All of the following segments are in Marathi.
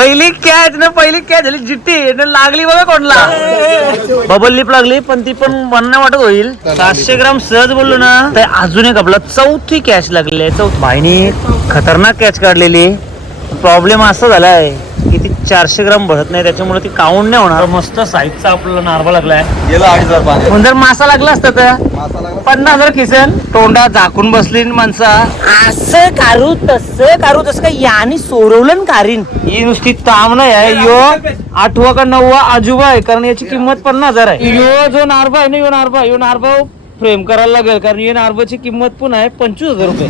पहिली कॅच झाली जिट्टी लागली बघा कोणला बबल लिप लागली पण ती पण बनणं वाटत होईल. 700 ग्राम सहज बोललो ना. तर अजून एक आपला चौथी कॅच लागलेली आहे. भाईनी खतरनाक कॅच काढलेली. प्रॉब्लेम असा झालाय की ती 400 ग्राम भरत नाही त्याच्यामुळे ती काउंट नाही होणार. मस्त साईजचा आपल्याला नारबा लागलाय. पण जर मासा लागला असता तर 50,000 खिसन. तोंडा झाकून बसली माणसा. असं कारू तसं काय याने सोडवलं कारीन. ही नुसती ताम नाही आहे. यो 8वा का 9वा आजोबा आहे कारण याची किंमत 50,000 आहे. यो जो नारबा आहे ना यो नारबा फ्रेम करायला लागेल कारण या नारबाची किंमत पण आहे 25,000 रुपये.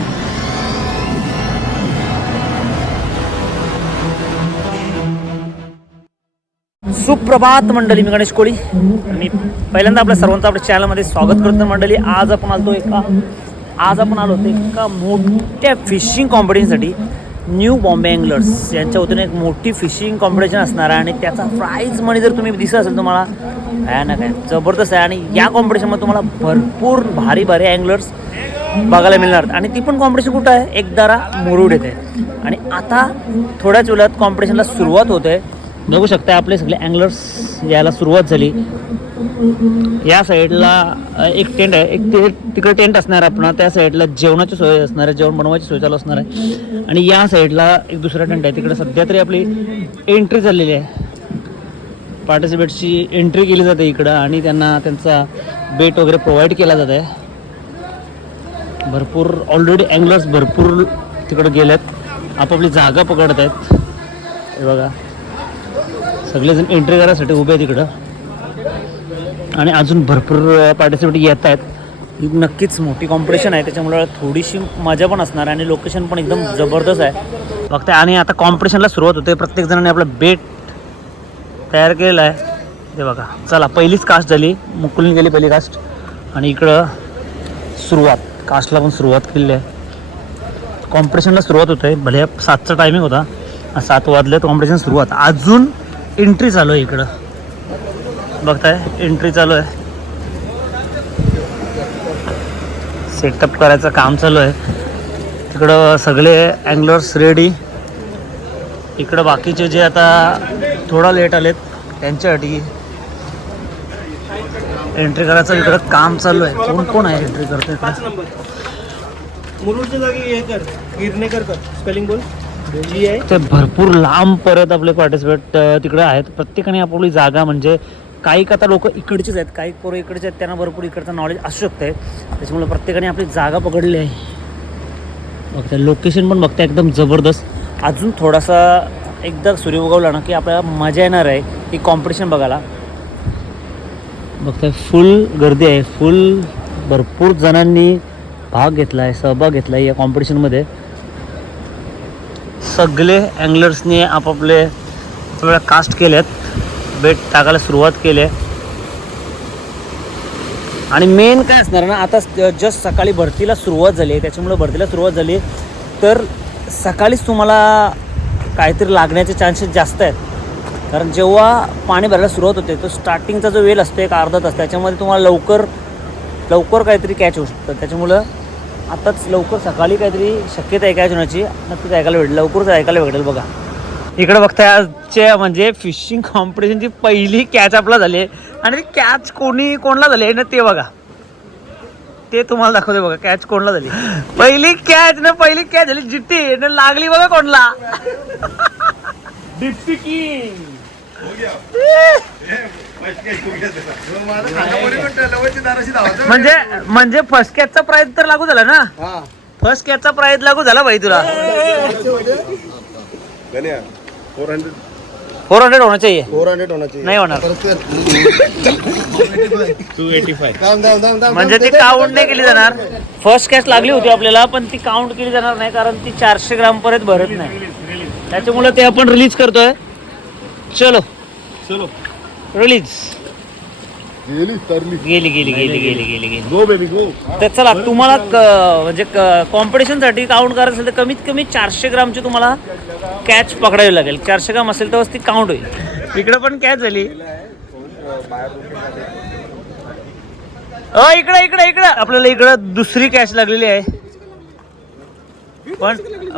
सुप्रभात मंडळी, मी गणेश कोळी. मी पहिल्यांदा आपल्या सर्वांचं आपल्या चॅनलमध्ये स्वागत करतो मंडळी. आज आपण आलो होतो एका मोठ्या फिशिंग कॉम्पिटिशनसाठी. न्यू बॉम्बे अँगलर्स यांच्या वतीने एक मोठी फिशिंग कॉम्पिटिशन असणार आहे आणि त्याचा प्राईज मनी जर तुम्ही दिसत असेल तुम्हाला काय जबरदस्त आहे. आणि या कॉम्पिटिशनमध्ये तुम्हाला भरपूर भारी अँगलर्स बघायला मिळणार. आणि ती पण कॉम्पिटिशन कुठं आहे, एकदारा मुरुड येते. आणि आता थोड्याच वेळात कॉम्पिटिशनला सुरुवात होते. बघू शकता आपले सगळे अँगलर्स यायला सुरुवात झाली. या साईडला एक टेंट आहे, तिकडे टेंट असणार आपण. त्या साईडला जेवणाची सोय असणार आहे, जेवण बनवायची सोय चालू असणार आहे. आणि या साईडला एक दुसरा टेंट आहे. तिकडे सध्या तरी आपली एंट्री झालेली आहे. पार्टिसिपेटची एंट्री केली जाते इकडं आणि त्यांना त्यांचा बेट वगैरे प्रोव्हाइड केला जात आहे. भरपूर ऑलरेडी अँगलर्स भरपूर तिकडे गेलेत, आपापली जागा पकडत आहेत. हे बघा सगळेजण एंट्री करायसाठी उभे आहेत तिकडं आणि अजून भरपूर पार्टिसिपेट येत आहेत. ही नक्कीच मोठी कॉम्पिटिशन आहे त्याच्यामुळे थोडीशी मजा पण असणार आणि लोकेशन पण एकदम जबरदस्त आहे बघताय. आणि आता कॉम्पिटिशनला सुरुवात होते. प्रत्येक जणांनी आपला बेट तयार केलेला आहे. ते बघा चला पहिलीच कास्ट झाली, मुकुलीन गेली पहिली कास्ट. आणि इकडं कास्टला पण सुरुवात केलेली आहे. कॉम्पिटिशनला सुरुवात होते. भले 7चा टायमिंग होता, 7 वाजले कॉम्पिटिशन सुरुवात. अजून एंट्री चालू आहे इकडं बघताय, एंट्री चालू आहे. सेटअप करायचं काम चालू आहे. तिकडं सगळे अँगलर्स रेडी. इकडं बाकीचे जे आता थोडा लेट आलेत त्यांच्यासाठी एंट्री करायचं इकडं काम चालू आहे. कोण आहे एंट्री करतो इकडं? मुरुडच्या जागी हे कर, गिरणेकर कर, स्पेलिंग बोल. ते भरपूर लांब परत आपले पार्टिसिपेट तिकडे आहेत. प्रत्येकाने आपली जागा म्हणजे काही आता लोक इकडचेच आहेत, काही पोरं इकडचे आहेत, त्यांना भरपूर इकडचं नॉलेज असू शकतं. त्याच्यामुळे प्रत्येकाने आपली जागा पकडली आहे. बघता लोकेशन पण बघता एकदम जबरदस्त. अजून थोडासा एकदा सूर्य उगवला ना की आपल्याला मजा येणार आहे ही कॉम्पिटिशन बघायला. बघताय फुल गर्दी आहे, फुल भरपूर जणांनी भाग घेतला आहे, सहभाग घेतला आहे या कॉम्पिटिशनमध्ये. सगळे अँगलर्सने आपापले कास्ट केलेत, बेट टाकायला सुरुवात केली आहे. आणि मेन काय असणार ना, आता जस्ट सकाळी भरतीला सुरुवात झाली आहे त्याच्यामुळे भरतीला सुरुवात झाली तर सकाळीच तुम्हाला काहीतरी लागण्याचे चान्सेस जास्त आहेत. कारण जेव्हा पाणी भरायला सुरुवात होते तो स्टार्टिंगचा जो वेळ असतो एक अर्धा तास, त्याच्यामध्ये तुम्हाला लवकर काहीतरी कॅच होऊ शकतं. त्याच्यामुळं आताच लवकर सकाळी काहीतरी शक्यता आहे कॅच होण्याची, नक्कीच ऐकायला भेटेल, लवकरच ऐकायला भेटेल. बघा इकडे बघताय आजच्या म्हणजे फिशिंग कॉम्पिटिशनची पहिली कॅच आपला झाली आणि ती कॅच कोणाला झाली ना ते बघा, ते तुम्हाला दाखवते. बघा कॅच कोणाला झाली. पहिली कॅच झाली जिट्टी लागली बघा कोणला. डिप्टी किंग म्हणजे फर्स्ट कॅचचा प्राइज तर लागू झाला ना. फर्स्ट कॅचचा प्राइज लागू झाला भाई तुला. 400 होना चाहिए. 400 होना चाहिए. नाही होणार. 285. म्हणजे ती काउंट नाही केली जाणार. फर्स्ट कॅच लागली होती आपल्याला पण ती काउंट केली जाणार नाही कारण ती 400 ग्राम परत भरत नाही. त्याच्यामुळे ते आपण रिलीज करतोय. चलो रिलीज. गेली. गो बेबी गो. तर चला तुम्हाला म्हणजे कॉम्पिटिशनसाठी काउंट करायचं असेल तर कमीत कमी 400 ग्रामची तुम्हाला कॅच पकडावी लागेल. 400 ग्राम असेल तेव्हाच ती काउंट होईल. इकडे पण कॅच झाली. इकडे आपल्याला इकडं दुसरी कॅच लागलेली आहे.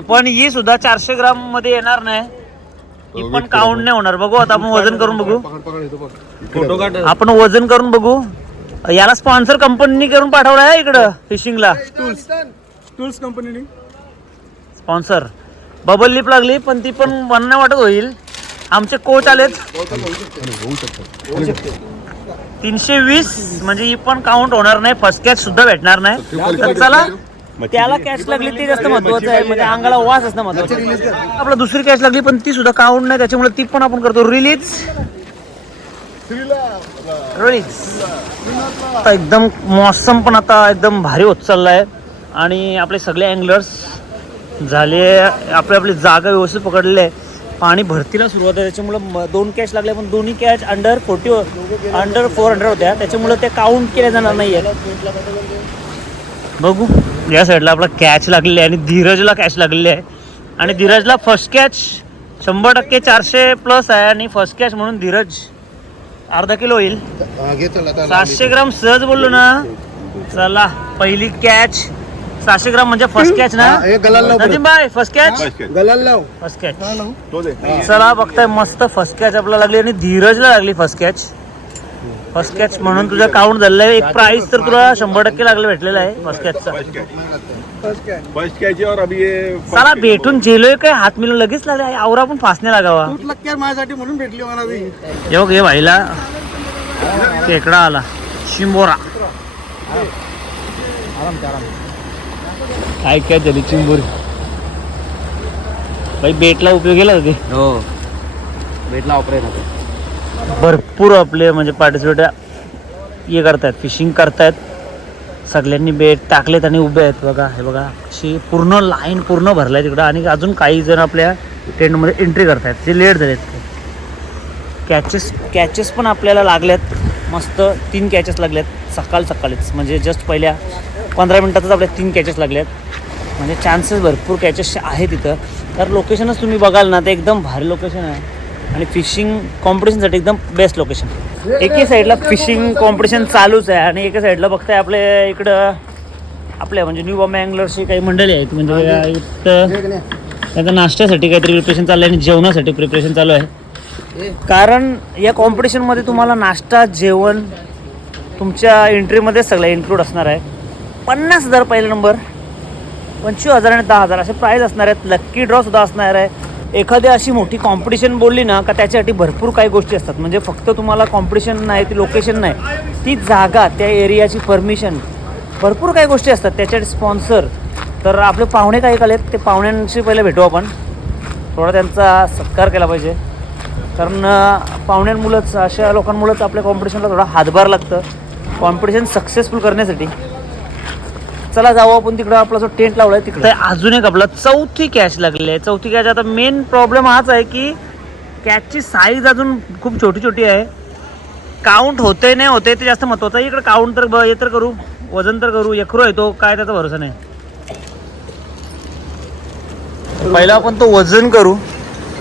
पण ही सुद्धा 400 ग्राम मध्ये येणार नाही. ही पण काउंट नाही होणार. बघू आता आपण वजन करून बघू. फोटो काढ. आपण वजन करून बघू. याला स्पॉन्सर कंपनीने करून पाठवलं आहे इकडं फिशिंगला. टूल्स कंपनीने स्पॉन्सर बबल लिप लागली पण ती पण वन नाही वाटत होईल. आमचे कोच आलेत 320 म्हणजे ही पण काउंट होणार नाही. फर्स्ट कॅच सुद्धा भेटणार नाही. तर चला त्याला कॅच लागली ते जास्त महत्वाचं आहे. म्हणजे अंगाला वास असणं महत्वाचं आहे. आपला दुसरी कॅच लागली पण ती सुद्धा काउंट नाही. त्याच्यामुळे ती पण आपण करतो रिलीज. आता एकदम मौसम पण आता एकदम भारी होत चाललाय आणि आपले सगळे अँगलर्स झाले. आपली जागा व्यवस्थित पकडलेली आहे. पाणी भरतीला सुरुवात आहे. त्याच्यामुळं 2 कॅच लागले पण दोन्ही कॅच अंडर 400 होत्या. त्याच्यामुळे ते काउंट केल्या जाणार नाही आहेत. बघू या साईडला आपला कॅच लागलेला आहे आणि धीरजला कॅच लागलेली आहे. आणि धीरजला फर्स्ट कॅच 100% 400+ आहे. आणि फर्स्ट कॅच म्हणून धीरज अर्धा किलो होईल. 700 ग्राम सहज बोललो ना. चला पहिली कॅच 700 ग्राम म्हणजे फर्स्ट कॅच ना नदीम भाई. First catch first catch. चला बघताय मस्त फर्स्ट कॅच आपल्याला लागली आणि धीरजला लागली फर्स्ट कॅच. फर्स्ट कॅच म्हणून तुझा काउंट झालेला आहे. एक प्राइस तर तुला 100% लागलं भेटलेला आहे फर्स्ट कॅचचा. फर्स्ट कैची और अभी ये चला भेटून जेलोय काय हात मिळून लगेच लागले. आवरा पण फासणे लागावा. माझ्यासाठी म्हणून भेटली मला ती. येऊ घे भाईला खेकडा आला शिंबोरा. काय काय झाली चिंबोरी भाई. बेटला उपयोग केला होते. हो भेटला ऑपरेट होते. भरपूर आपले म्हणजे पार्टिसिपेट हे करतायत फिशिंग करतायत. सगळ्यांनी बेट टाकलेत आणि उभे आहेत. बघा हे बघा अशी पूर्ण लाईन पूर्ण भरलाय तिकडं. आणि अजून काही जण आपल्या टेंटमध्ये एंट्री करतायत जे लेट झालेत. कॅचेस पण आपल्याला लागल्यात मस्त. 3 कॅचेस लागल्यात सकाळीच म्हणजे जस्ट पहिल्या 15 मिनिटातच आपल्या 3 कॅचेस लागल्यात. म्हणजे चान्सेस भरपूर कॅचेस आहे तिथं. तर लोकेशनच तुम्ही बघाल ना ते एकदम भारी लोकेशन आहे आणि फिशिंग कॉम्पिटिशनसाठी एकदम बेस्ट लोकेशन. एके साईडला फिशिंग कॉम्पिटिशन चालूच आहे आणि एका साईडला बघताय आपले इकडं आपल्या म्हणजे न्यू बॉम्बे अँगलर्सची काही मंडळी आहेत. म्हणजे इथं त्यांच्या नाश्त्यासाठी काहीतरी प्रिपरेशन चाललं आहे आणि जेवणासाठी प्रिपरेशन चालू आहे. कारण या कॉम्पिटिशनमध्ये तुम्हाला नाश्ता जेवण तुमच्या एंट्रीमध्ये सगळं इन्क्लूड असणार आहे. 50,000 पहिला नंबर, 25,000 आणि 10,000 असे प्राईज असणार आहेत. लक्की ड्रॉ सुद्धा असणार आहे. एखादी अशी मोठी कॉम्पिटिशन बोलली ना का त्याच्यासाठी भरपूर काही गोष्टी असतात. म्हणजे फक्त तुम्हाला कॉम्पिटिशन नाही, ती लोकेशन नाही, ती जागा, त्या एरियाची परमिशन, भरपूर काही गोष्टी असतात त्याच्यासाठी. स्पॉन्सर तर आपले पाहुणे काही आलेत. ते पाहुण्यांशी पहिले भेटू आपण. थोडा त्यांचा सत्कार केला पाहिजे. कारण पाहुण्यांमुळंच अशा लोकांमुळंच आपल्या कॉम्पिटिशनला थोडा हातभार लागतं कॉम्पिटिशन सक्सेसफुल करण्यासाठी. चला जाऊ आपण तिकडं. आपला जो टेंट लावला आहे तिकडे अजून एक आपला 4थी कॅच लागलेली आहे. 4थी कॅच. आता मेन प्रॉब्लेम हाच आहे की कॅचची साईज अजून खूप छोटी आहे. काउंट होते नाही होते ते जास्त महत्त्वाचं आहे. इकडे काउंट तर हे तर करू, वजन तर करू. एकरो येतो काय त्याचा भरोसा नाही. पहिला आपण तो वजन करू.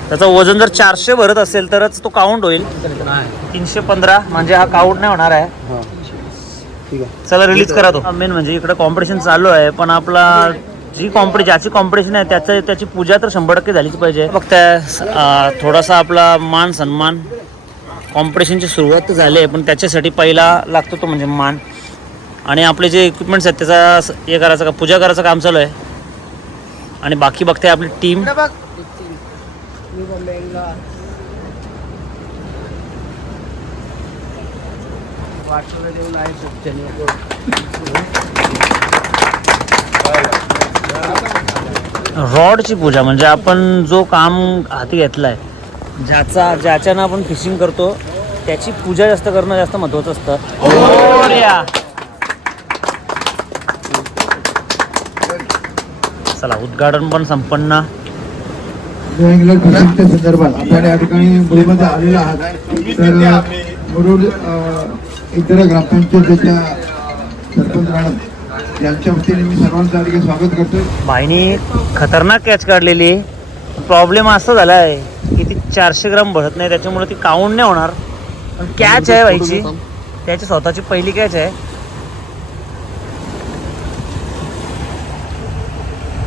त्याचं वजन जर 400 भरत असेल तरच तो काउंट होईल. 315 म्हणजे हा काउंट नाही होणार आहे. चला रिलीज करा तो. मेन म्हणजे इकडे कॉम्पिटिशन चालू आहे पण आपला ज्याची कॉम्पिटिशन आहे त्याची पूजा तर 100% झालीच पाहिजे. फक्त थोडासा आपला मान सन्मान. कॉम्पिटिशनची सुरुवात झाली आहे पण त्याच्यासाठी पहिला लागतो तो म्हणजे मान. आणि आपले जे इक्विपमेंट्स आहेत त्याचा हे करायचं का पूजा करायचं काम चालू आहे. आणि बाकी बघते आपली टीम. रॉडची पूजा म्हणजे आपण जो काम हाती घेतलाय ज्याच्यानं आपण फिशिंग करतो त्याची पूजा जास्त करणं जास्त महत्त्वाचं असतं. चला उद्घाटन पण संपन्न. अँगलर फिशिंगच्या संदर्भात आपण या ठिकाणी मुरुडमध्ये आलेला आहात. तर मुरुड इतर ग्रामपंचायतीच्या सरपंच मॅडम यांच्या वतीने मी सर्वांचं या ठिकाणी स्वागत करतो. भाईनी खतरनाक कॅच काढलेली. प्रॉब्लेम असा झाला आहे की ती 400 ग्राम भरत नाही त्याच्यामुळे ती काउंट नाही होणार. पण कॅच आहे भाईची, त्याची स्वतःची पहिली कॅच आहे.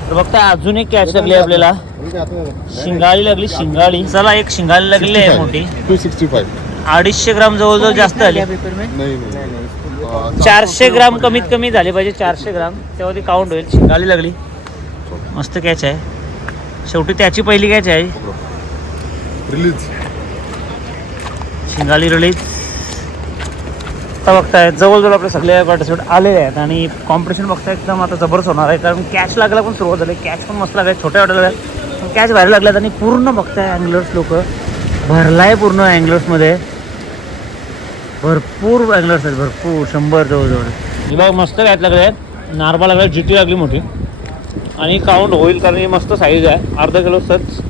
तर बघता अजून एक कॅच लागली आपल्याला. शिंगाळी लागली, शिंगाळी. चला एक शिंगाळी लागली आहे मोठी. 265 250 ग्राम जवळजवळ जास्त आली. नाही 400 ग्राम कमीत कमी झाले पाहिजे, 400 ग्राम तेव्हा ती काउंट होईल. शिंगाळी लागली, मस्त कॅच आहे. शेवटी त्याची पहिली कॅच आहे. रिलीज शिंगाळी रिलीज. आता बघताय जवळजवळ आपले सगळे पार्टिसिपेट आलेले आहेत आणि कॉम्पिटिशन बघताय एकदम आता जबरदस्त होणार आहे. कारण कॅच लागला पण सुरुवात झाली. कॅच पण मस्त लागले, छोट्या वाटायला पण कॅच बाहेर लागल्यात आणि पूर्ण बघताय अँगलर्स लोक भरलाय पूर्ण अँगलर्समध्ये. भरपूर अँगलर्स आहेत, भरपूर 100 जवळजवळ. हे बघ मस्त कॅच लागले आहेत. नारबा लागला, GT लागली मोठी आणि काउंट होईल कारण ही मस्त साईज आहे. अर्धा किलो सच.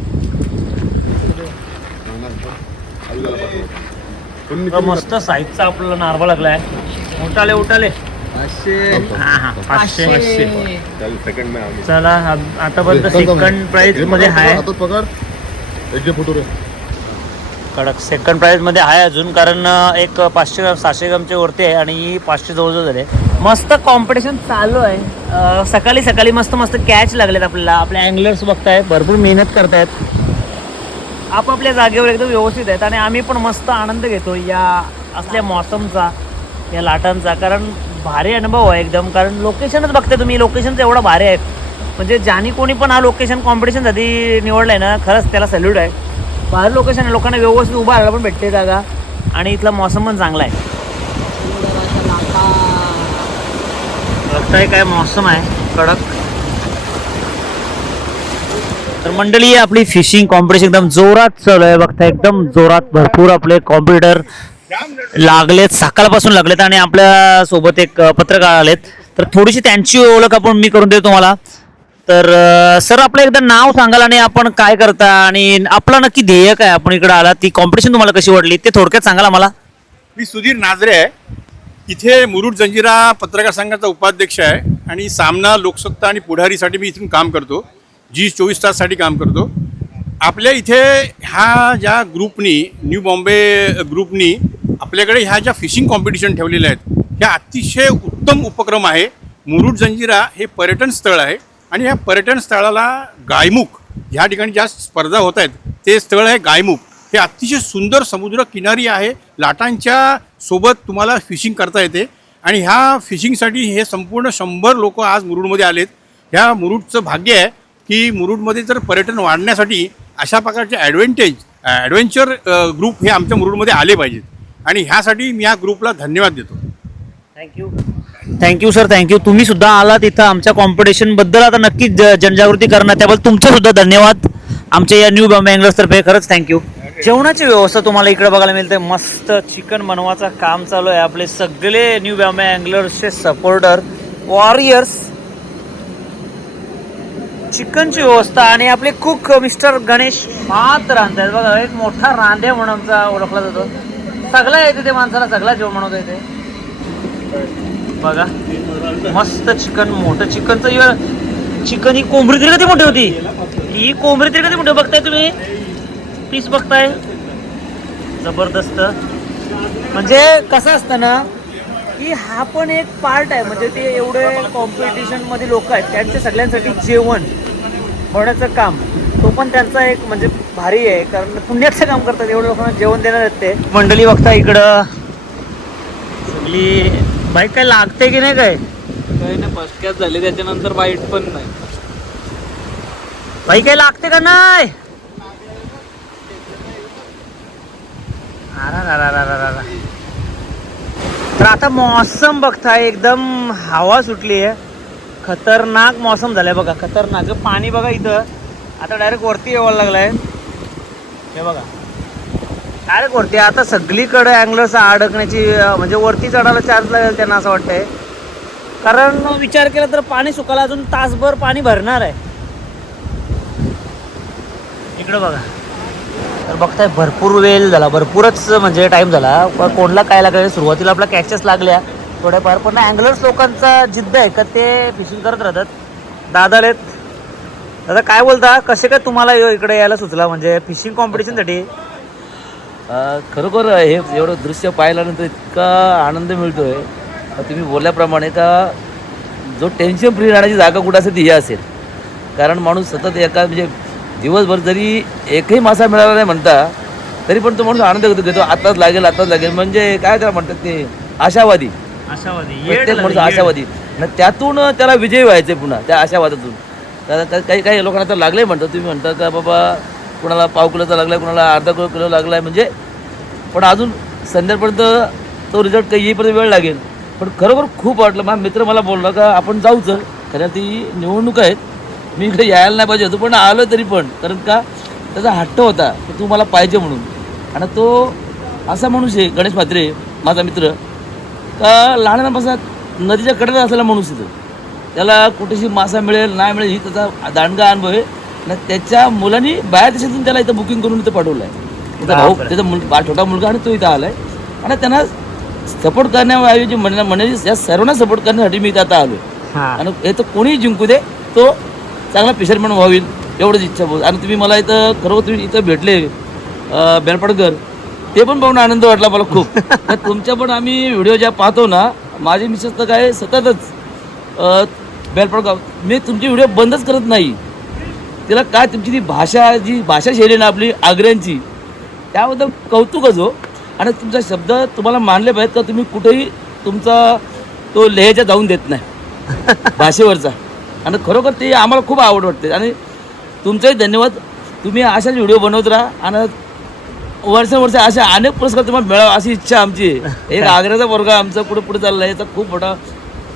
मस्त साईजचा आपल्याला नारबा लागलाय. उठाले उठाले. हां हां 500. सेकंड में आगे चला आतापर्यंत सेकंड प्राइज मध्ये आहे. हातात पकड एक फोटो रे कडक सेकंड प्राइज मध्ये आहे अजून. कारण एक 500 ग्राम 700 ग्रामच्या वरती आहे आणि 500 जवळजवळ झाले. मस्त कॉम्पिटिशन चालू आहे. सकाळी सकाळी मस्त मस्त कॅच लागलेत आपल्याला. आपले अँगलर्स बघतायत, भरपूर मेहनत करतायत, आपापल्या जागेवर एकदम व्यवस्थित आहेत आणि आम्ही पण मस्त आनंद घेतो या असल्या मौसमचा, या लाटांचा. कारण भारी अनुभव आहे एकदम. कारण लोकेशनच बघते तुम्ही, लोकेशनचं एवढं भारी आहे. म्हणजे ज्याने कोणी पण हा लोकेशन कॉम्पिटिशनसाठी निवडलं आहे ना, खरंच त्याला सॅल्यूट आहे. बाहेर लोकेशन आहे, लोकांना व्यवस्थित उभा राहायला पण भेटते जागा आणि इथला मौसम पण चांगला आहे. बघताय काय मौसम आहे कडक. तर मंडळी आपली फिशिंग कॉम्पिटिशन एकदम जोरात चालू आहे. बघता एकदम जोरात. भरपूर आपले कॉम्पिटिटर लागलेत, सकाळपासून लागलेत आणि आपल्या सोबत एक पत्रकार आलेत. तर थोडीशी त्यांची ओळख आपण मी करून देतो तुम्हाला. तर सर आपलं एकदा नाव सांगाल आणि आपण काय करता आणि आपलं नक्की ध्येय काय, आपण इकडे आला, ती कॉम्पिटिशन तुम्हाला कशी वाटली ते थोडक्यात सांगाल आम्हाला. मी सुधीर नाझरे आहे. इथे मुरुड जंजिरा पत्रकार संघाचा उपाध्यक्ष आहे आणि सामना लोकसत्ता आणि पुढारीसाठी मी इथून काम करतो. जी 24 ताससाठी काम करतो. आपल्या इथे ह्या ज्या ग्रुपनी, न्यू बॉम्बे ग्रुपनी आपल्याकडे ह्या ज्या फिशिंग कॉम्पिटिशन ठेवलेल्या आहेत, ह्या अतिशय उत्तम उपक्रम आहे. मुरुड जंजिरा हे पर्यटन स्थळ आहे आणि ह्या पर्यटन स्थळाला गायमुख ह्या ठिकाणी ज्या स्पर्धा होत आहेत ते स्थळ आहे गायमुख. हे अतिशय सुंदर समुद्र किनारी आहे. लाटांच्या सोबत तुम्हाला फिशिंग करता येते आणि ह्या फिशिंगसाठी हे संपूर्ण 100 लोक आज मुरुडमध्ये आलेत. ह्या मुरुडचं भाग्य आहे की मुरुडमध्ये जर पर्यटन वाढण्यासाठी अशा प्रकारचे ॲडव्हेंचर ग्रुप हे आमच्या मुरुडमध्ये आले पाहिजेत आणि ह्यासाठी मी या ग्रुपला धन्यवाद देतो. Thank you sir, thank you. तुम्ही सुद्धा आलात इथं आमच्या कॉम्पिटिशनबद्दल. आता नक्कीच जनजागृती करणार, त्याबद्दल तुमचं सुद्धा धन्यवाद आमच्या या न्यू बॉम्बे अँगलर्सतर्फे. खरंच थँक्यू. जेवणाची व्यवस्था तुम्हाला इकडे बघायला मिळते. मस्त चिकन बनवायचं काम चालू आहे. आपले सगळे न्यू बॉम्बे अँगलर्सचे सपोर्टर वॉरियर्स. चिकनची व्यवस्था आणि आपले कुक मिस्टर गणेश भात रांधतात बघा. एक मोठा रांध्या म्हणून आमचा ओळखला जातो. सगळं येते ते माणसाला, सगळा जेवण बनवता येते बघा. मस्त चिकन, मोठं चिकनचं. चिकन ही कोंबडी तरी कधी मोठी होती, ही कोंबडी तरी कधी मोठी बघताय तुम्ही. पीस बघताय जबरदस्त. म्हणजे कसं असतं ना की हा पण एक पार्ट आहे. म्हणजे ते एवढे कॉम्पिटिशनमध्ये लोक आहेत, त्यांच्या सगळ्यांसाठी जेवण बनवण्याचं काम, तो पण त्यांचा एक म्हणजे भारी आहे. कारण पुण्याचं काम करतात, एवढ्या लोकांना जेवण देणार आहेत ते. मंडळी बघता इकडं सगळी. बाईक काय लागते की नाही, काय काही नाही, फर्स्ट कॅच झाली त्याच्यानंतर वाईट पण नाही. बाई काय लागते का नाही. तर आता मौसम बघताय एकदम हवा सुटली आहे. खतरनाक मौसम झालाय बघा, खतरनाक. पाणी बघा इथं आता डायरेक्ट वरती यावं लागलाय. हे बघा डायरेक्ट वरती. आता सगळीकडे अँगलर्स अडकण्याची म्हणजे वरती चढायला चार्ज लागेल त्यांना असं वाटतंय. कारण विचार केला तर पाणी सुकायला अजून तासभर पाणी भरणार आहे. इकडं बघा. तर बघताय भरपूर वेळ झाला, भरपूरच म्हणजे टाईम झाला. कोणला काय लागलं, सुरुवातीला आपला कॅचेस लागल्या थोड्याफार, पण अँगलर्स लोकांचा जिद्द आहे का ते फिशिंग करत राहतात. दादा आलेत. दादा काय बोलता, कसे काय तुम्हाला इकडे यायला सुचला म्हणजे फिशिंग कॉम्पिटिशनसाठी. खरोखर हे एवढं दृश्य पाहिल्यानंतर इतका आनंद मिळतोय. तुम्ही बोलल्याप्रमाणे का जो टेन्शन फ्री राहण्याची जागा कुठं असेल ती ही असेल. कारण माणूस सतत एका म्हणजे दिवसभर जरी एकही मासा मिळाला नाही म्हणता तरी पण तो माणूस आनंद घेतो आताच लागेल म्हणजे काय त्याला म्हणतात ते आशावादी. प्रत्येक माणूस आशावादी आणि त्यातून त्याला विजयी व्हायचे पुन्हा त्या आशावादातून. काही लोकांना तर लागले म्हणतात, तुम्ही म्हणता का बाबा कुणाला पाव किलोचा लागलाय, कुणाला अर्धा किलो लागलाय, म्हणजे पण अजून संध्यापर्यंत तो रिझल्ट काही येईपर्यंत वेळ लागेल. पण खरोखर खूप वाटलं. माझा मित्र मला बोलला का आपण जाऊच, कारण ती निवडणूक आहेत, मी इकडे यायला नाही पाहिजे होतो पण आलो तरी पण, कारण का त्याचा हट्ट होता की तू मला पाहिजे म्हणून. आणि तो असा माणूस आहे गणेश म्हात्रे माझा मित्र का लहानपणापासून नदीच्या कडेला असलेला माणूस येतो. त्याला कुठेशी मासा मिळेल नाही मिळेल ही त्याचा दांडगा अनुभव आहे. आणि त्याच्या मुलांनी बाहेर देशातून त्याला इथं बुकिंग करून इथं पाठवलं आहे. त्याचा भाऊ त्याचा छोटा मुलगा आणि तो इथं आला आहे. आणि त्यांना सपोर्ट करण्याऐवजी म्हणजे या सर्वांना सपोर्ट करण्यासाठी मी इथं आता आलो आहे. आणि हे तर कोणीही जिंकू दे, तो चांगला फिशरमॅन व्हावील एवढंच इच्छा बोल. आणि तुम्ही मला इथं खरोखर तुम्ही इथं भेटले बेलपाडकर, ते पण पाहून आनंद वाटला मला खूप. तुमच्या पण आम्ही व्हिडिओ ज्या पाहतो ना, माझी मिसेस तर काय सततच बेलपाडकर मी तुमची व्हिडिओ बंदच करत नाही. तिला काय तुमची ती जी भाषा शैली ना आपली आग्र्यांची, त्याबद्दल कौतुकच हो. आणि तुमचा शब्द तुम्हाला मानले पाहिजेत का तुम्ही कुठेही तुमचा तो लहेजा जाऊन देत नाही भाषेवरचा. आणि खरोखर ते आम्हाला खूप आवड वाटते. आणि तुमचाही धन्यवाद. तुम्ही अशाच व्हिडिओ बनवत राहा आणि वर्ष असे अनेक पुरस्कार तुम्हाला मिळावा अशी इच्छा आमची आहे. एक आग्र्याचा वर्ग आमचा पुढे चालला आहे, याचा खूप मोठा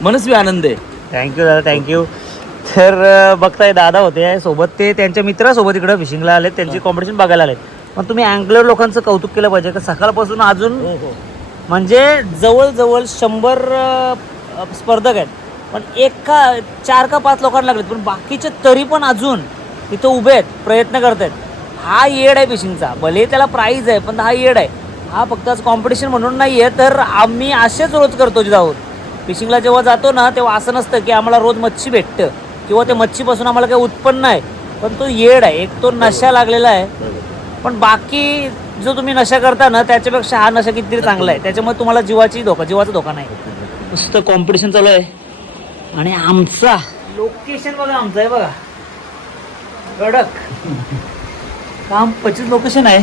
मनस्वी आनंद आहे. थँक्यू दादा, थँक्यू. तर बघताय दादा होते सोबत, ते त्यांच्या मित्रासोबत इकडं फिशिंगला आलेत, त्यांची कॉम्पिटिशन बघायला आलेत. पण तुम्ही अँगलर लोकांचं कौतुक केलं पाहिजे का सकाळपासून अजून म्हणजे जवळजवळ 100 स्पर्धक आहेत, पण 4 का 5 लोकांना लागलेत, पण बाकीचे तरी पण अजून तिथं उभे आहेत, प्रयत्न करत आहेत. हा येड आहे फिशिंगचा. भले त्याला प्राईज आहे पण हा येड आहे. हा फक्त आज कॉम्पिटिशन म्हणून नाही आहे, तर आम्ही असेच रोज करतो जाऊन फिशिंगला. जेव्हा जातो ना तेव्हा असं नसतं की आम्हाला रोज मच्छी भेटतं किंवा त्या मच्छीपासून आम्हाला काही उत्पन्न आहे, पण तो येड आहे. एक तो नशा लागलेला आहे, पण बाकी जो तुम्ही नशा करता ना त्याच्यापेक्षा हा नशा कितीतरी चांगला आहे. त्याच्यामुळे तुम्हाला जीवाचा धोका नाही. नुसतं कॉम्पिटिशन चालू आहे. आणि आमचा लोकेशन बघा, आमचं आहे बघा कडक काम 25 लोकेशन आहे.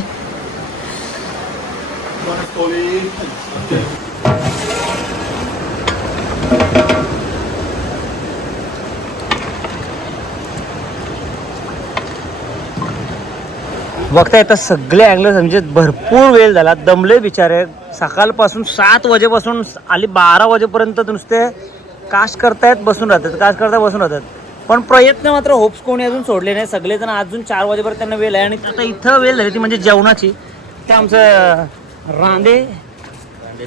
बघता येतात सगळे अँगलर्स, म्हणजे भरपूर वेळ झाला, दमले बिचारे. सकाळपासून 7 वाजेपासून आली 12 वाजेपर्यंत नुसते कास्ट करतायत, बसून राहतात. पण प्रयत्न मात्र होप्स कोणी अजून सोडले नाही. सगळेजण अजून 4 वाजेपर्यंत त्यांना वेळ आहे. आणि आता इथं वेळ झाली ती म्हणजे जेवणाची. ते आमचं रांदे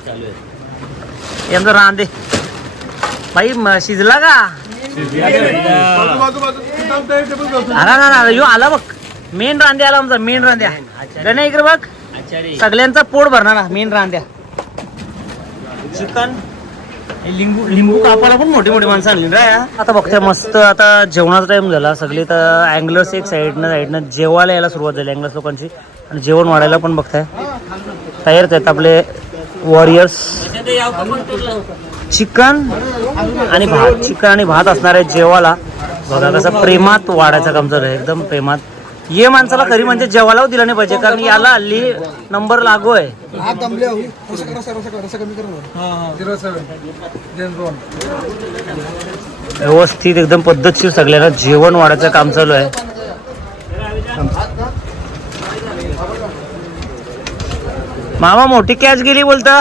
चालू आहे. आमचं रांदे बाई शिजला का? आला बघ, मेन रांद्या आला आमचा, मेन रांद्या. गण्या इकडे बघ, सगळ्यांचा पोट भरणार ना मेन रांद्या. चिकन, लिंबू कापायला पण मोठी माणसं आणली रे. आता बघताय मस्त, आता जेवणाचा टाइम झाला. सगळे तर अँगलर्स एक साईडनं जेवायला यायला सुरुवात झाली अँगलर्स लोकांची. आणि जेवण वाढायला पण बघताय तयारच आहेत आपले वॉरियर्स. चिकन आणि भात असणार आहे जेवायला. बघा कसं प्रेमात वाढायचं काम चालू आहे, एकदम प्रेमात. ये माणसाला खरी म्हणजे जेवायला दिला नाही पाहिजे, कारण याला हल्ली नंबर लागू आहे. व्यवस्थित एकदम पद्धतशीर सगळ्यांना जेवण वाढायचं काम चालू आहे. मामा मोठी कॅच गेली बोलता,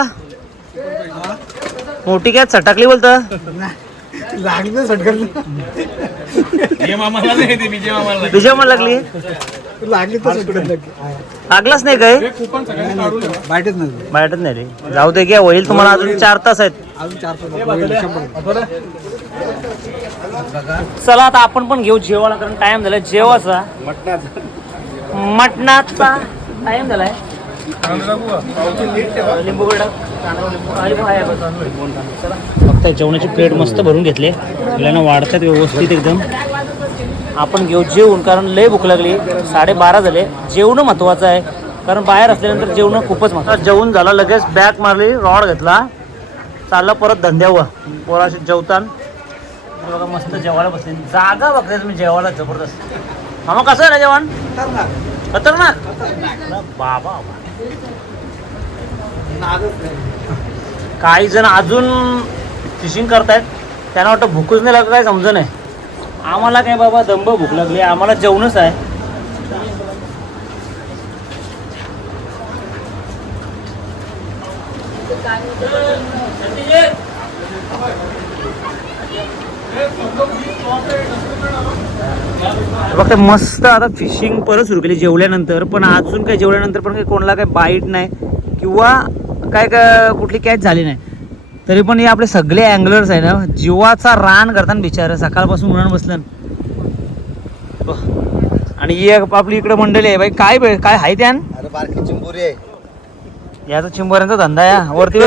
मोठी कॅच सटकली बोलता. विजय मला लागली, लागलाच नाही काय? बाहेरच नाही रे. जाऊ दे घ्या, होईल तुम्हाला. अजून 4 तास आहेत. चला आता आपण पण घेऊ जेवायला, कारण टाइम झालाय जेवायचा. मटणाचा टाइम झालाय. लिंबू फक्त जेवणाची प्लेट मस्त भरून घेतली, मुलांना वाढतात व्यवस्थित एकदम. आपण घेऊ जेवून, कारण लय भूक लागली. 12:30 झाले. जेवणं महत्वाचं आहे, कारण बाहेर असल्यानंतर जेवणं खूपच महत्वाचं. जेवण झालं, लगेच बॅग मारली, रॉड घेतला, चाललं परत धंद्यावर. पोराशी जेवतान बघा मस्त जेवायला बसले. जागा बघताय तुम्ही जेवायला जबरदस्त. मामा कसं आहे रे जेवण? खतरनाक बाबा. काही जण अजून फिशिंग करतायत, त्यांना वाटतं भूकच नाही लागलं, काय समज नाही. आम्हाला काय बाबा दंब भूक लागली, आम्हाला जेवणच आहे. फक्त मस्त आता फिशिंग परत सुरू केली जेवल्यानंतर, पण अजून काही जेवल्यानंतर पण काही कोणाला काही बाईट नाही किंवा काय कुठली कॅच झाली नाही. तरी पण हे आपले सगळे अँगलर्स आहे ना, जीवाचा रान करताना बिचारा सकाळपासून उन्हाळ्यात बसलं. आणि एक आपली इकडे मंडळी आहे बाई, काय काय आहे त्यान? अरे बारकी चिंबोरी आहे. याचा चिंबोऱ्यांचा धंदा या वरती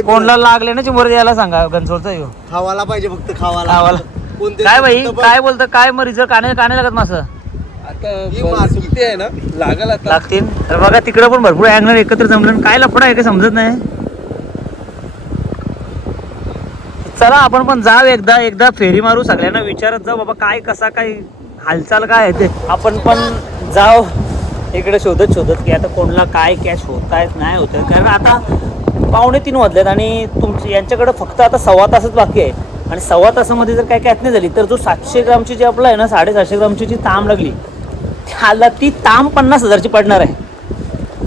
कोणला लागले ना चिंबोरी द्यायला सांगा. गणसोडचा येऊ खावाला पाहिजे, फक्त खावाला. खावाला काय बाई काय बोलतं, काय मग रिझल्ट काने लागत मासं किती आहे ना लागायला लागतील. तर बघा तिकडे पण भरपूर अँगलर एकत्र जमलं, काय लफडा आहे काय समजत नाही. चला आपण पण जाऊ एकदा फेरी मारू, सगळ्यांना विचारत जाऊ बाबा काय कसा काय हालचाल काय आहे ते. आपण पण जाऊ इकडे शोधत की आता कोणाला काय कॅश होत आहेत नाही होत आहेत. कारण आता 2:45 वाजलेत आणि तुमची यांच्याकडे फक्त आता 1.25 तासच बाकी आहे. आणि 1.25 तासामध्ये जर काय कॅच नाही झाली तर जो 700 ग्रामची जी आपलं आहे ना 750 ग्रामची जी ताम लागली त्याला ती ताम 50,000ची पडणार आहे.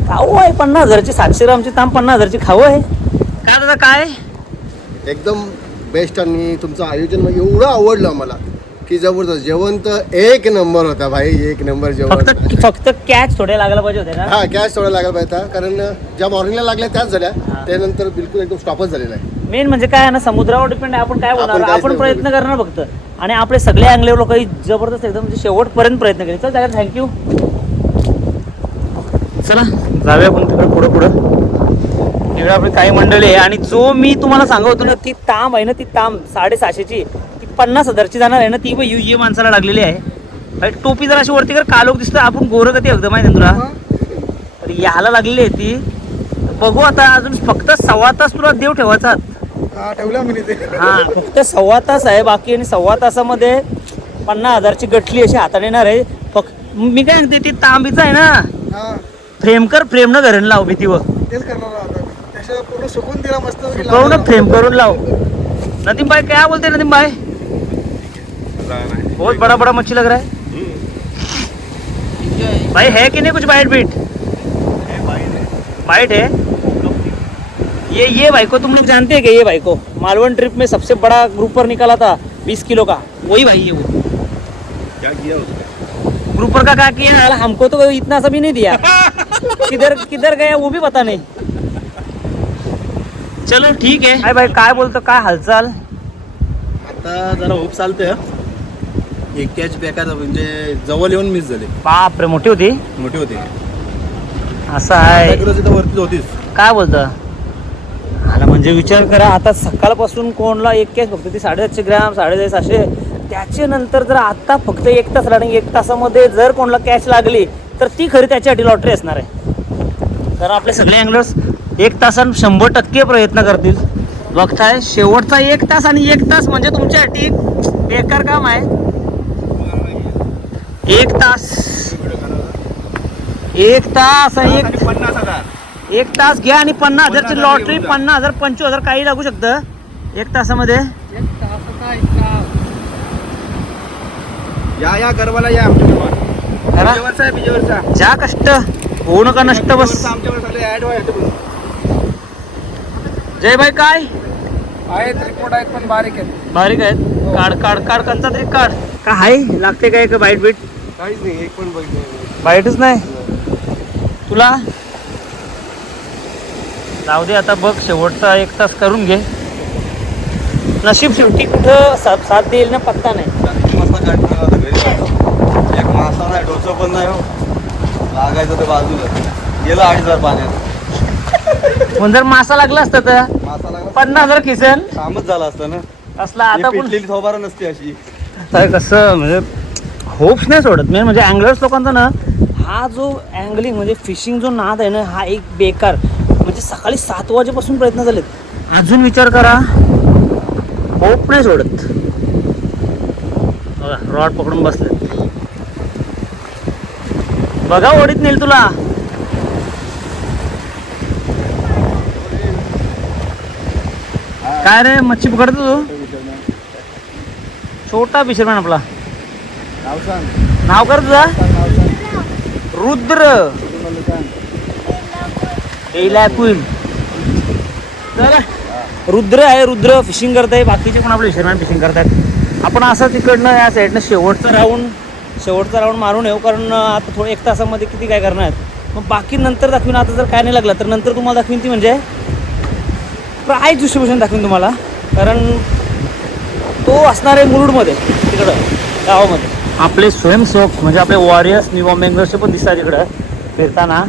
खाऊ आहे 50,000ची, 700 ग्रामची ताम 50,000ची खाऊ आहे. काय दादा काय एकदम बेस्ट. आणि तुमचं आयोजन एवढं आवडलं मला की जबरदस्त. जेवण तर एक नंबर होता भाई, एक नंबर जेवण. फक्त कॅच थोडे लागायला पाहिजे होते ना. हा कॅच थोडा लागायला पाहिजे होता, कारण ज्या मॉर्निंगला लागल्या त्याच झाल्या, त्यानंतर बिलकुल एकदम स्टॉपच झालेला आहे. मेन म्हणजे काय आहे ना, समुद्रावर डिपेंड आहे. आपण काय बोलणार, आपण प्रयत्न करणार फक्त. आणि आपले सगळे अँगलेर लोक जबरदस्त एकदम म्हणजे शेवटपर्यंत प्रयत्न केले. चल त्याला थँक्यू. चला जाऊया आपण तिकडे पुढं तिकडे आपली काही मंडळी आहे. आणि जो मी तुम्हाला सांगतो ना, ती ताम आहे ना, ती ताम 750ची ती 50,000ची जाणार आहे ना, ती ये माणसाला लागलेली आहे. टोपी जर अशी वरती कर कालोख दिसतं, आपण गोरं कधी एकदम माहिती तुला. तर याला लागलेली आहे ती. बघू आता, अजून फक्त 1.25 तास तुला देव ठेवायचा. हा फक्त 1.25 तास आहे बाकी. आणि 1.25 तासामध्ये 50,000ची गठली अशी हाताने येणार आहे. फक्त मी काय म्हणते, ती तांबीचं आहे ना, फ्रेम कर, फ्रेम न घरून लाव भीतीवर, पूर्ण फ्रेम करून लाव. नदीम भाई क्या बोलते नदीम भाई? बहुत बड़ा बड़ा मच्छी लग रहा है भाई. है कि नहीं कुछ बाइट बीट? बाइट है. ये भाई को तुम लोग जानते हैं कि ये भाई को मालवण ट्रिप में सबसे बड़ा ग्रुपर निकाला था 20 किलो का, वही भाई है वो. क्या किया उसने? ग्रुपर का क्या किया, हमको तो इतना सा भी नहीं दिया. किधर गया वो भी पता नहीं. चलो ठीक आहे. काय भाई काय बोलतो, काय हालचाल? आता जरा होप चालतंय. एक कॅच बेकार म्हणजे जवळ येऊन मिस झाले. बापरे, मोठी होती. मोठी होती. असं आहे. वरतीच होतीस. काय बोलतं आला म्हणजे विचार करा. आता सकाळपासून कोणला एक कॅच फक्त ती 750 ग्रॅम 750. त्याच्यानंतर जर आता फक्त 1 तास राहणार, 1 तासामध्ये जर कोणाला कॅच लागली तर ती खरी त्याच्यासाठी लॉटरी असणार आहे. तर आपले सगळे अँगलर्स 1 तासात 100% प्रयत्न करतील. बघताय शेवटचा 1 तास आणि 1 तास म्हणजे तुमच्यासाठी बेकार काम आहे. 1 तास आणि 1 तास घ्या आणि 50,000ची लॉटरी. 50,000 25,000 काही लागू शकतं 1 तासामध्ये. या गरवाला या आमच्या बिजेवरचा ज्या कष्ट होऊ नका नष्ट बस. जय भाई काय आहेत रिपोर्ट आहेत पण बारीक आहेत. बारीक आहेत. काढ कंचा तरी काढ. का हाय लागते काय का बाईट बीट? काहीच नाही, एक पण बाईटच नाही तुला. जाऊ दे आता, बघ शेवटचा 1 तास करून घे. नशीब शेवटी कुठं साथ देईल ना पत्ता नाही. एक मासा नाही, डोसं पण नाही हो. लागायचं तर बाजूला गेलं 8,000 पाण्यात. पण जर मासा लागला असता तर मासा लागला 50,000 खिसन कामच झालं असतं ना. असला आता पण पिटलेली थोबार नसते अशी. तर कसं म्हणजे होप्स नाही सोडत. मेन म्हणजे अँगलर्स लोकांचा ना हा जो अँगलिंग म्हणजे फिशिंग जो नाद आहे ना, हा एक बेकार. म्हणजे सकाळी 7 वाजेपासून प्रयत्न झालेत, अजून विचार करा, होप नाही सोडत. बघा रॉड पकडून बसले. बघा ओढीत नेल तुला. काय रे मच्छी पकडतो तू? छोटा फिशरमॅन आपला. नाव कर तुझा? रुद्र. रुद्र आहे. रुद्र फिशिंग करत आहे. बाकीचे पण आपले फिशरमॅन फिशिंग करतात. आपण असं तिकडनं या साईडनं शेवटचा राऊंड मारून येऊ, कारण आता थोडं 1 तासामध्ये किती काय करणार आहेत. मग बाकी नंतर दाखवीन. आता जर काय नाही लागलं तर नंतर तुम्हाला दाखवीन ती म्हणजे प्राईज डिस्ट्रीब्युशन दाखवीन तुम्हाला, कारण तो असणार आहे मुरुडमध्ये तिकडं गावामध्ये. आपले स्वयंसेवक म्हणजे आपले वॉरियर्स न्यू बॉम्बेंगर्सचे पण दिसतात तिकडं फिरताना.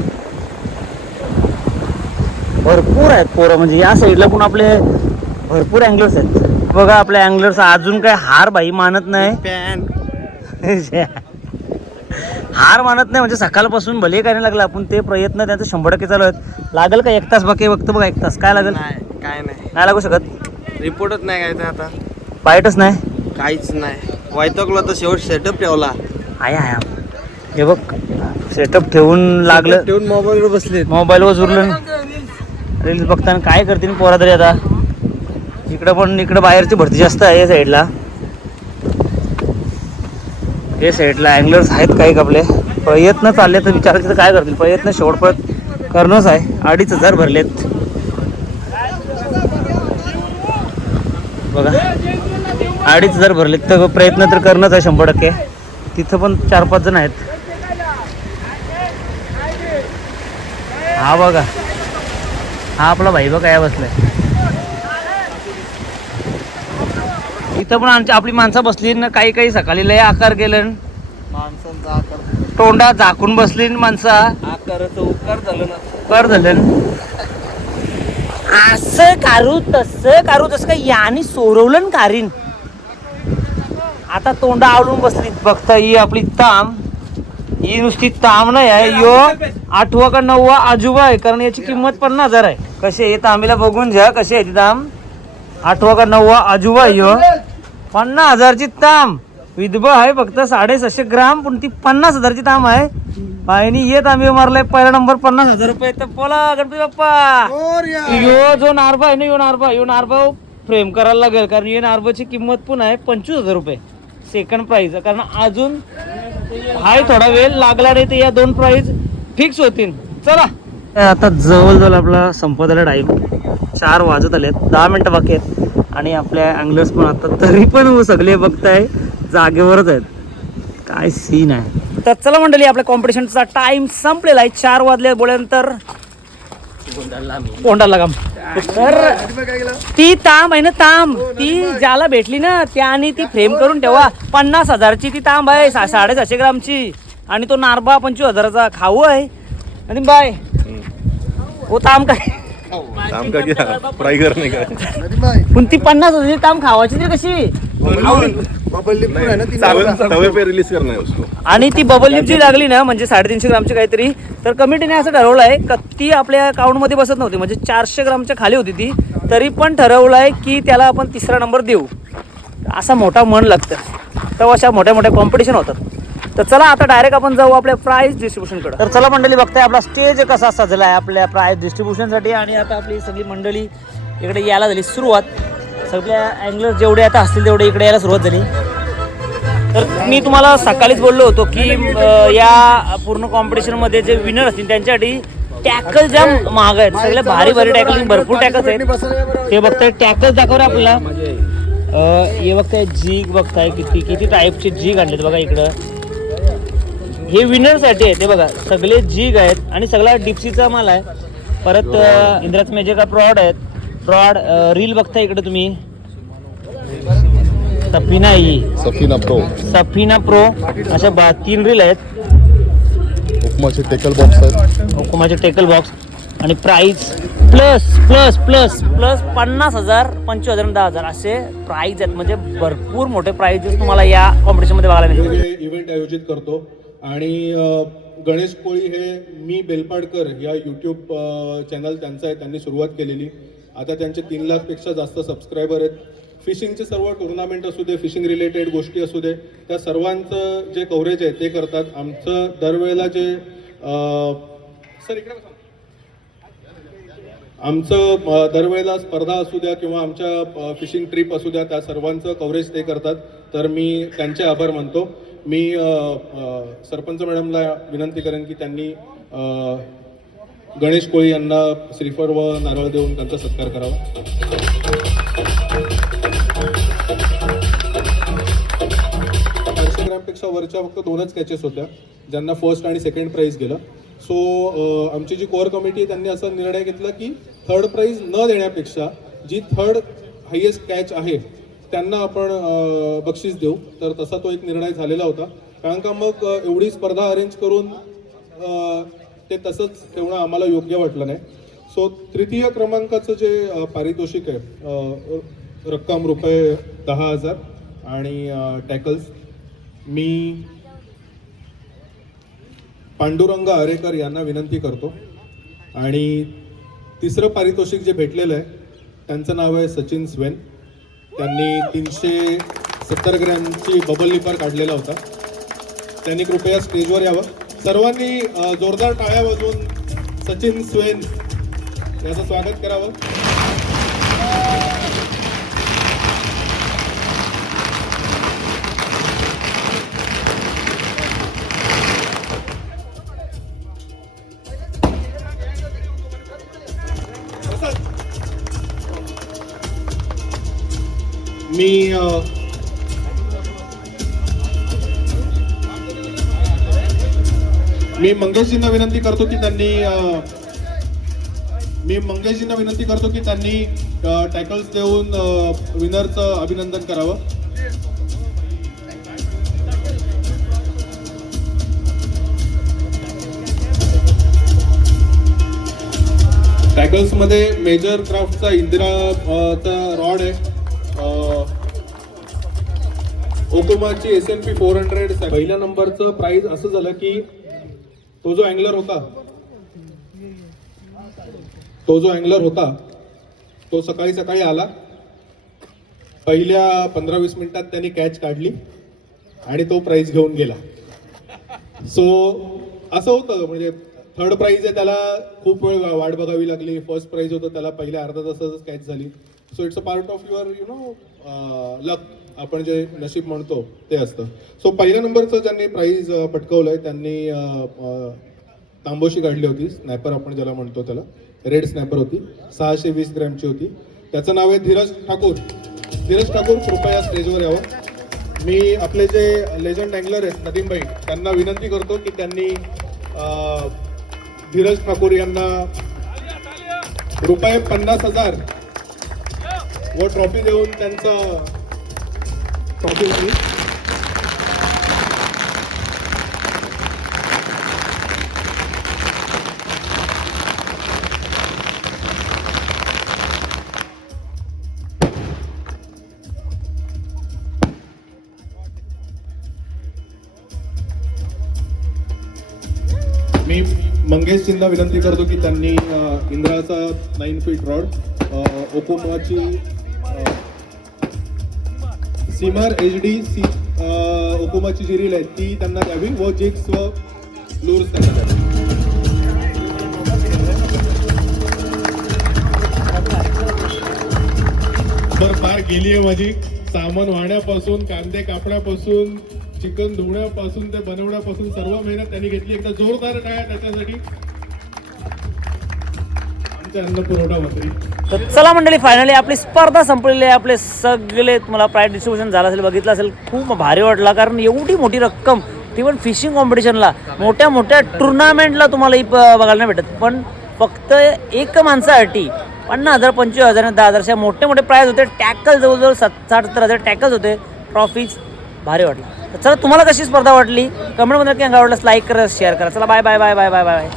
भरपूर आहेत पोरं, म्हणजे या साईडला पण आपले भरपूर अँगलर्स आहेत. बघा आपले अँगलर्स अजून काय हार बाई मानत नाही. हार मानत नाही म्हणजे सकाळपासून भले काय नाही लागलं, आपण ते प्रयत्न त्यांचं 100% चालू आहेत. लागेल का 1 तास? बाकी बघतो बघा 1 तास काय लागेल? काय नाही लागू शकत. रिपोर्टच नाही काय ते आता. बाईटच नाही, काहीच नाही. वायतकला तर शेवट सेटअप ठेवला. आहे हे बघ सेटअप ठेवून लागलं, ठेवून मोबाईलवर बसले. मोबाईलवर जुरलं. रील्स बघताना काय करतील पोरा तरी. आता इकडं बाहेरची भरती जास्त आहे या साईडला. हे साईडला अँगलर्स आहेत काही आपले. प्रयत्न चालले तर विचारायचं तर काय करतील. प्रयत्न शेवटपर्यंत करणंच आहे. 2,500 भरलेत बघा. 2,500 भरलेत तर प्रयत्न तर करणंच आहे 100%. तिथं पण 4-5 जण आहेत. हा बघा, हा आपला भाई बघा काय बसलाय. इथं पण आपली माणसं बसली ना. काही सकाळी लय आकार केलं. माणसांचा आकार तोंडा झाकून बसली माणसा. आकाराचं उपकार झालं ना. कर झालं असं कारू तसं काय याने सोरवलं कारीन. आता तोंडा आवडून बसली. बघता ही आपली ताम, ही नुसती ताम नाही आहे. यो 8वा का 9वा आजोबा आहे, कारण याची किंमत 50,000 आहे. कशी आहे तांबीला बघून घ्या कशी आहे ती ताम. 8वा का 9वा आजोबा आहे यो. 50,000ची ताम. विधबा आहे फक्त 650 ग्राम, पण ती 50,000ची ताम आहे. बाईनी ये तांबे मारलाय पहिला नंबर 50,000 रुपये. तर बोला गणपती बाप्पा. यो जो नारबा आहे ना, यो नारबा फ्रेम करायला लागेल, कारण या नारबाची किंमत पण आहे 25,000 रुपये सेकंड प्राइज. कारण अजून हाय थोडा वेळ लागला नाही तर या 2 प्राइज फिक्स होतील. चला आता जवळजवळ आपला संपत आला टाईम. 4 वाजत आलेत, 10 मिनटं बाकी आहेत. आणि आपल्या अँगलर्स पण आता तरी पण सगळे बघताय जागेवरच आहेत. काय सीन आहे. तर चला मंडळी, आपल्या कॉम्पिटिशनचा टाइम संपलेला आहे. 4 वाजले बोलल्यानंतर कोंडाला काम. तर ती ताम आहे ना, ताम ती ज्याला भेटली ना त्याने ती फ्रेम करून ठेवा. 50,000ची ती तांब आहे, 750 ग्रामची. आणि तो नारबा 25,000चा खाऊ आहे. आणि बाय हो ताम काय काम का किया फ्राई करने का. पण ती 50,000ची ताम खावायची ती कशी. तवे पे रिलीज करना है उसको. आणि ती बबल लिप जी लागली ना, म्हणजे 350 ग्रामची काहीतरी. तर कमिटीने असं ठरवलं आहे का ती आपल्या अकाउंटमध्ये बसत नव्हती, म्हणजे 400 ग्रामच्या खाली होती ती. तरी पण ठरवलं आहे की त्याला आपण 3रा नंबर देऊ. असा मोठा मन लागतं, तेव्हा अशा मोठ्या कॉम्पिटिशन होतात. तर चला आता डायरेक्ट आपण जाऊ आपल्या प्राइज डिस्ट्रीब्युशनकडे. तर चला मंडळी, बघताय आपला स्टेज कसा सजला आहे आपल्या प्राइज डिस्ट्रीब्युशनसाठी. आणि आता आपली सगळी मंडळी इकडे यायला झाली सुरुवात. सगळ्या अँगलर जेवढे आता असतील तेवढे इकडे यायला सुरुवात झाली. तर मी तुम्हाला सकाळीच बोललो होतो की या पूर्ण कॉम्पिटिशनमध्ये जे विनर असतील त्यांच्यासाठी टॅकल जाम महाग आहेत. सगळे भारी टॅकल, भरपूर टॅकल्स आहेत. ते बघताय टॅकल्स दाखवलं आपल्याला. हे बघताय जिग, बघताय किती टाईपचे जिग आणलेत बघा इकडं. हे विनरसाठी आहे ते बघा. सगळे जिग आहेत आणि सगळा डिप्सीचा माल आहे. परत इंद्राज मेजे का प्रॉड आहेत. प्रॉड रील बघताय इकडे तुम्ही. सफिना प्रो अशा 3 रील आहेत. हुकमाचे टेकल बॉक्स आहेत. हुकमाचे टेकल बॉक्स. आणि प्राइस प्लस 50,000, 25,000, 10,000 असे प्राइज आहेत. म्हणजे भरपूर मोठे प्राइजेस तुम्हाला या कॉम्पिटिशनमध्ये बघायला मिळतील. इव्हेंट आयोजित करतो. आणि गणेश कोळी हे मी बेलपाडकर या यूट्यूब चॅनल त्यांचं आहे, त्यांनी सुरुवात केलेली. आता त्यांचे 3 लाखपेक्षा जास्त सबस्क्रायबर आहेत. फिशिंगचे सर्व टुर्नामेंट असू दे, फिशिंग रिलेटेड गोष्टी असू दे, त्या सर्वांचं जे कव्हरेज आहे ते करतात. आमचं दरवेळेला जे सर इकडे आमचं दरवेळेला स्पर्धा असू द्या किंवा आमच्या फिशिंग ट्रिप असू द्या, त्या सर्वांचं कव्हरेज ते करतात. तर मी त्यांचे आभार मानतो. मी सरपंच मॅडमला विनंती करेन की त्यांनी गणेश कोळी यांना श्रीफळ व नारळ देऊन त्यांचा सत्कार करावा. 500 ग्रॅमपेक्षा वरच्या फक्त 2च कॅचेस होत्या, ज्यांना फर्स्ट आणि सेकंड प्राईज गेलं. सो आमची जी कोअर कमिटी आहे त्यांनी असा निर्णय घेतला की थर्ड प्राईज न देण्यापेक्षा जी थर्ड हायेस्ट कॅच आहे त्यांना आपण बक्षीस देऊ. तर तसा तो एक निर्णय झालेला होता. कारण का मग एवढी स्पर्धा अरेंज करून ते तसंच ठेवणं आम्हाला योग्य वाटलं नाही. सो तृतीय क्रमांकाचं जे पारितोषिक आहे रक्कम रुपये 10,000 आणि टॅकल्स मी पांडुरंग आरेकर यांना विनंती करतो. आणि तिसरं पारितोषिक जे भेटलेलं आहे त्यांचं नाव आहे सचिन स्वेन. त्यांनी 370 ग्रॅमची बबल लिपर काढलेला होता. त्यांनी कृपया स्टेजवर यावं. सर्वांनी जोरदार टाळ्या वाजवून सचिन स्वेन याचं स्वागत करावं. मी मंगेशजींना विनंती करतो की त्यांनी टॅकल्स देऊन विनरचं अभिनंदन करावं. टॅकल्स मध्ये मेजर क्राफ्टचा इंदिराचा रॉड आहे. ओकोमाची SMP 400. पहिल्या नंबरचं प्राइस असं झालं की तो जो अँगलर होता तो सकाळी आला. पहिल्या 15-20 मिनिटात त्यांनी कॅच काढली आणि तो प्राइज घेऊन गेला. सो असं होतं. म्हणजे थर्ड प्राइज आहे त्याला खूप वेळ वाट बघावी लागली. फर्स्ट प्राइज होतं त्याला पहिल्या अर्धा तासातच कॅच झाली. So it's a part of your luck. आपण जे नशीब म्हणतो ते असतं. सो पहिल्या नंबरचं ज्यांनी प्राइज पटकवलंय त्यांनी तांबोशी काढली होती. स्नॅपर आपण ज्याला म्हणतो त्याला रेड स्नॅपर होती. 620 ग्रॅमची होती. त्याचं नाव आहे धीरज ठाकूर. धीरज ठाकूर कृपया स्टेजवर यावं. मी आपले जे लेजंड अँगलर आहेत नदीमबाई त्यांना विनंती करतो की त्यांनी धीरज ठाकूर यांना रुपये 50,000 व ट्रॉफी देऊन त्यांचा ट्रॉफी होती. मी मंगेशजींना विनंती करतो की त्यांनी इंद्राचा 9 फीट रॉड ओकोमाची सीमार HD ओकोमाची जी रील आहे ती त्यांना द्यावी व जिग्स व लूर्स त्यांना द्यावी. फार गेली आहे माझी. सामान वाहण्यापासून कांदे कापण्यापासून चिकन धुण्यापासून ते बनवण्यापासून सर्व मेहनत त्यांनी घेतली. एकदा जोरदार टाळ्या त्याच्यासाठी. आमचे अन्न पुरवठा मंत्री. तर चला मंडळी, फायनली आपली स्पर्धा संपलेली आहे. आपले सगळे तुम्हाला प्राईज डिस्ट्रीब्युशन झालं असेल, बघितलं असेल. खूप भारी वाटला कारण एवढी मोठी रक्कम ती पण फिशिंग कॉम्पिटिशनला मोठ्या मोठ्या टुर्नामेंटला तुम्हाला बघायला नाही भेटत. पण फक्त एक माणसासाठी 50,000 25,000 10,000 अशा मोठे मोठे प्राईज होते. टॅकल जवळजवळ 60-70,000 टॅकल्स होते. ट्रॉफीज भारी वाटला. तर चला, तुम्हाला कशी स्पर्धा वाटली कमेंटमध्ये नक्की सांगा. आवडल्यास लाईक करा, शेअर करा. चला bye bye bye bye bye bye.